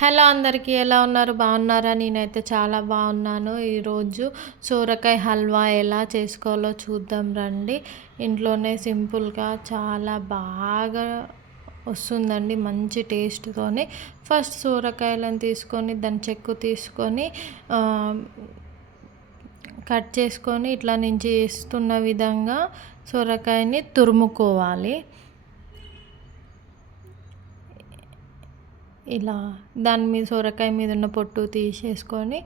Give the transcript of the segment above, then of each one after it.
Hello అందరికీ ఎలా ఉన్నారు? బాగున్నారా? నేనైతే చాలా బాగున్నాను. ఈరోజు సోరకాయ హల్వా ఎలా చేసుకోవాలో చూద్దాం రండి. ఇంట్లోనే సింపుల్గా చాలా బాగా వస్తుందండి, మంచి టేస్ట్తోని. ఫస్ట్ సోరకాయలను తీసుకొని దాని చెక్కు తీసుకొని కట్ చేసుకొని ఇట్లా నేను చేస్తున్న విధంగా సొరకాయని తురుముకోవాలి. ఇలా దాని మీద సొరకాయ మీద ఉన్న పొట్టు తీసేసుకొని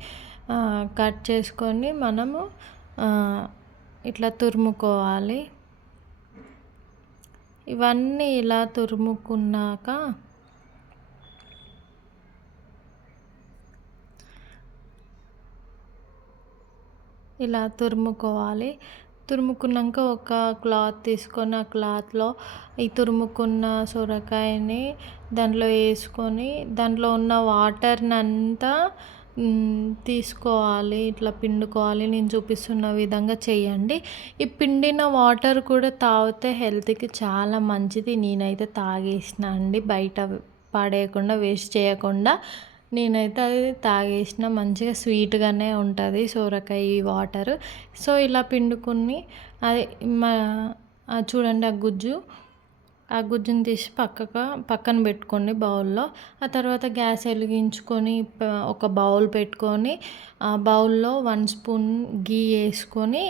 కట్ చేసుకొని మనము ఇట్లా తురుముకోవాలి. ఇవన్నీ ఇలా తురుముకున్నాక ఇలా తురుముకోవాలి. తురుముకున్నాక ఒక క్లాత్ తీసుకొని ఆ క్లాత్లో ఈ తురుముకున్న సొరకాయని దాంట్లో వేసుకొని దాంట్లో ఉన్న వాటర్ని అంతా తీసుకోవాలి, ఇట్లా పిండుకోవాలి. నేను చూపిస్తున్న విధంగా చేయండి. ఈ పిండిన వాటర్ కూడా తాగితే హెల్త్కి చాలా మంచిది. నేనైతే తాగేసిన అండి, బయట పడేయకుండా వేస్ట్ చేయకుండా నేనైతే అది తాగేసిన. మంచిగా స్వీట్గానే ఉంటుంది సోరకాయ వాటర్. సో ఇలా పిండుకొని అది చూడండి ఆ గుజ్జుని తీసి పక్కన పెట్టుకోండి బౌల్లో. ఆ తర్వాత గ్యాస్ వెలిగించుకొని ఒక బౌల్ పెట్టుకొని ఆ బౌల్లో 1 స్పూన్ గీ వేసుకొని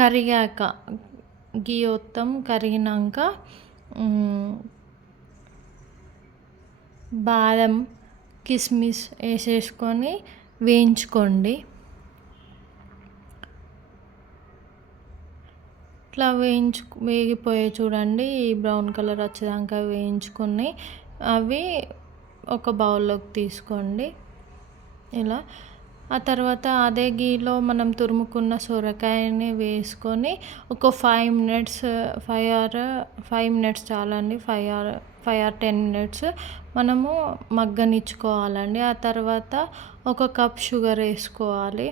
కరిగాక గీ మొత్తం కరిగినాక బాదం కిస్మిస్ వేసేసుకొని వేయించుకోండి. ఇట్లా వేగిపోయే చూడండి, బ్రౌన్ కలర్ వచ్చేదాకా వేయించుకొని అవి ఒక బౌల్లోకి తీసుకోండి ఇలా. ఆ తర్వాత అదే గీలో మనం తురుముకున్న సొరకాయని వేసుకొని ఒక 5 మినిట్స్ 5 మినిట్స్ చాలండి, 5 or 10 మినిట్స్ మనము మగ్గనిచ్చుకోవాలండి. ఆ తర్వాత ఒక కప్ షుగర్ వేసుకోవాలి.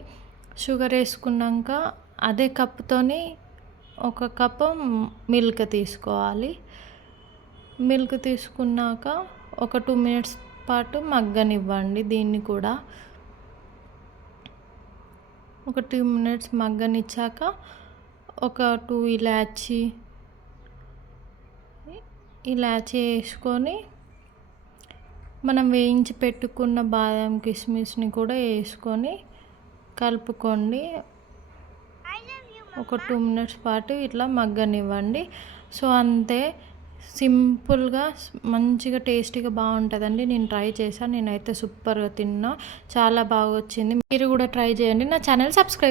షుగర్ వేసుకున్నాక అదే కప్తోని ఒక కప్పు మిల్క్ తీసుకోవాలి. మిల్క్ తీసుకున్నాక ఒక 2 మినిట్స్ పాటు మగ్గనివ్వండి. దీన్ని కూడా ఒక 2 మినిట్స్ మగ్గనిచ్చాక ఒక 2 ఇలాచీ వేసుకొని మనం వేయించి పెట్టుకున్న బాదం కిస్మిస్ని కూడా వేసుకొని కలుపుకోండి. ఒక 2 మినిట్స్ పాటు ఇట్లా మగ్గనివ్వండి. సో అంతే, సింపుల్గా మంచిగా టేస్టీగా బాగుంటుందండి. నేను ట్రై చేశాను, నేనైతే సూపర్గా తిన్నా, చాలా బాగా వచ్చింది. మీరు కూడా ట్రై చేయండి. నా ఛానల్ సబ్స్క్రైబ్